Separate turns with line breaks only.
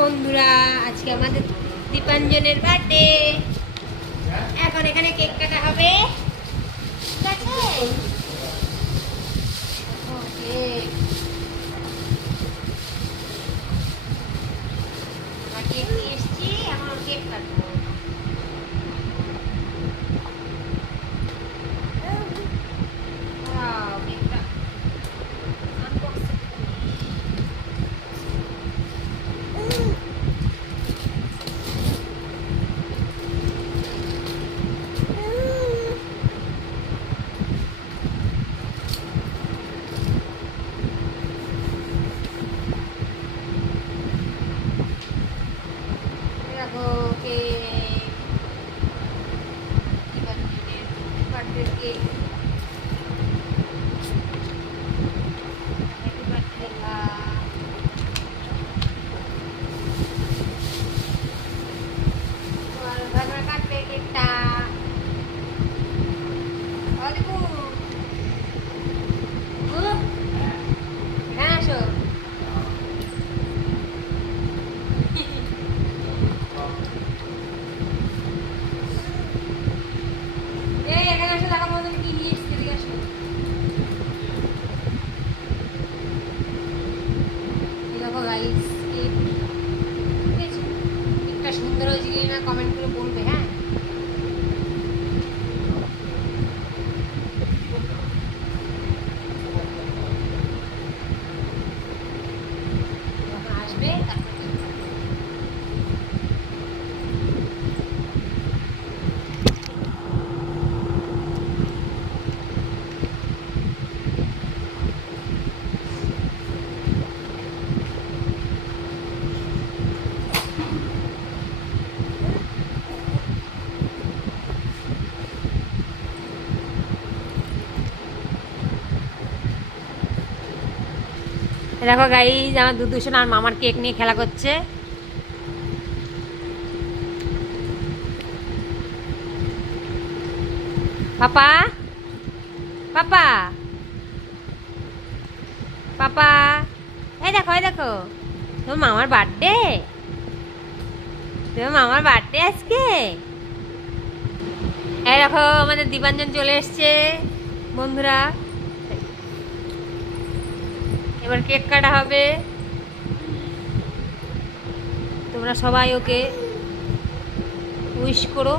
বন্ধুরা, আজকে আমাদের দীপাঞ্জনের বার্থডে এখন এখানে কেক কাটা হবে। কেক নিয়ে এসেছি, এখন কেক কাটবো। 108 কেকটা সুন্দর হয়েছে কি না কমেন্ট করে বলবে হ্যাঁ দেখো গাই আমার দুদূষণ আর মামার কেক নিয়ে খেলা করছে। পাপা? পাপা? পাপা? এই দেখো এই দেখো। তোমার মামার বার্থডে তোমার মামার বার্থডে আজকে? এই দেখো, আমাদের দীপাঞ্জন চলে এসছে। বন্ধুরা এবার কেক কাটা হবে। তোমরা সবাই ওকে উইশ করো।